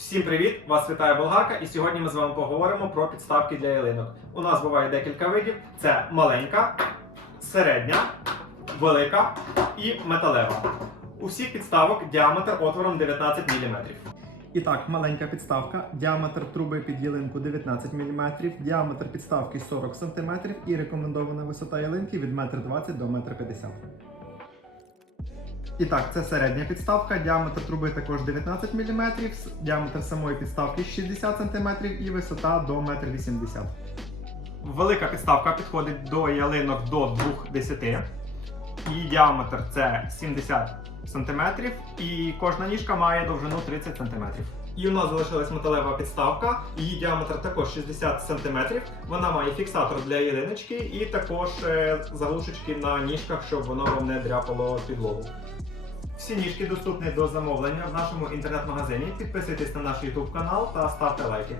Всім привіт! Вас вітає болгарка, і сьогодні ми з вами поговоримо про підставки для ялинок. У нас буває декілька видів: це маленька, середня, велика і металева. У всіх підставок діаметр отвором 19 мм. І так, маленька підставка, діаметр труби під ялинку 19 мм, діаметр підставки 40 см і рекомендована висота ялинки від 1,20 м до 1,50 м. І так, це середня підставка, діаметр труби також 19 мм, діаметр самої підставки 60 см і висота до 1,80 м. Велика підставка підходить до ялинок до 2,10 Її діаметр це 70 см, і кожна ніжка має довжину 30 см. І у нас залишилась металева підставка, її діаметр також 60 см. Вона має фіксатор для ялиночки і також е, заглушечки на ніжках, щоб воно вам не дряпало підлогу. Всі ніжки доступні до замовлення в нашому інтернет-магазині. Підписуйтесь на наш YouTube канал та ставте лайки.